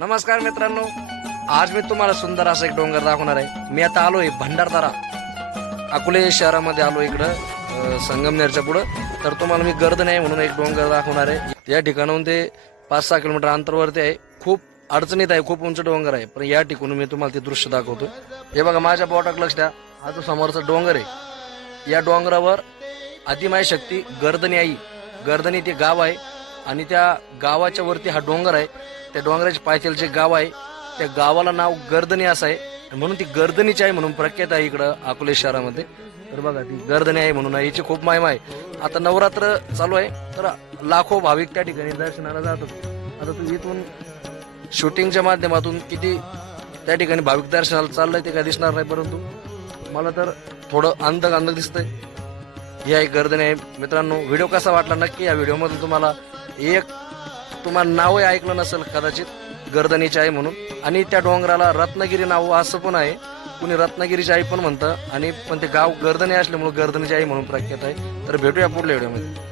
नमस्कार मित्रांनो. आज मी तुम्हाला सुंदर असं एक डोंगर दाखवणार आहे. मी आता आलो आहे भंडारदारा. अकोले शहरामध्ये आलो इकडं संगमनेरच्या पुढं. तर तुम्हाला मी गर्द नाही म्हणून एक डोंगर दाखवणार आहे. या ठिकाणाहून ते पाच सहा किलोमीटर अंतरावरती आहे. खूप अडचणीत आहे खूप उंच डोंगर आहे. पण या ठिकाणून मी तुम्हाला ते दृश्य दाखवतो हे बघा माझ्या बोटाक लक्ष द्या. हा तो समोरचा डोंगर आहे या डोंगरावर आदिमाय शक्ती गर्दनी आई. गर्दनी ते गाव आहे. आणि त्या गावाच्या वरती हा डोंगर आहे. त्या डोंगराच्या पायथ्याला जे गाव आहे त्या गावाला नाव गर्दनी असं आहे. म्हणून ती गर्दनीची आहे म्हणून प्रख्यात आहे इकडं अकोले शहरामध्ये. तर बघा ती गर्दनी आहे म्हणून आहे. खूप माहिमा आहे. आता नवरात्र चालू आहे तर लाखो भाविक त्या ठिकाणी दर्शनाला जातात. आता तू इथून शूटिंगच्या माध्यमातून किती त्या ठिकाणी भाविक दर्शनाला चाललंय ते काय दिसणार नाही परंतु मला तर थोडं अंधक अंधक दिसतंय. ही एक गर्दन आहे मित्रांनो व्हिडिओ कसा वाटला नक्की या व्हिडिओमधून तुम्हाला एक तुम्हाला नावही ऐकलं नसेल कदाचित गर्दनीची आहे म्हणून. आणि त्या डोंगराला रत्नागिरी नाव असं पण आहे. कुणी रत्नागिरीची आई पण म्हणतं. आणि पण ते गाव गर्दनी असल्यामुळे गर्दनीची आई म्हणून प्रख्यात आहे. तर भेटूया पुढल्या व्हिडिओमध्ये.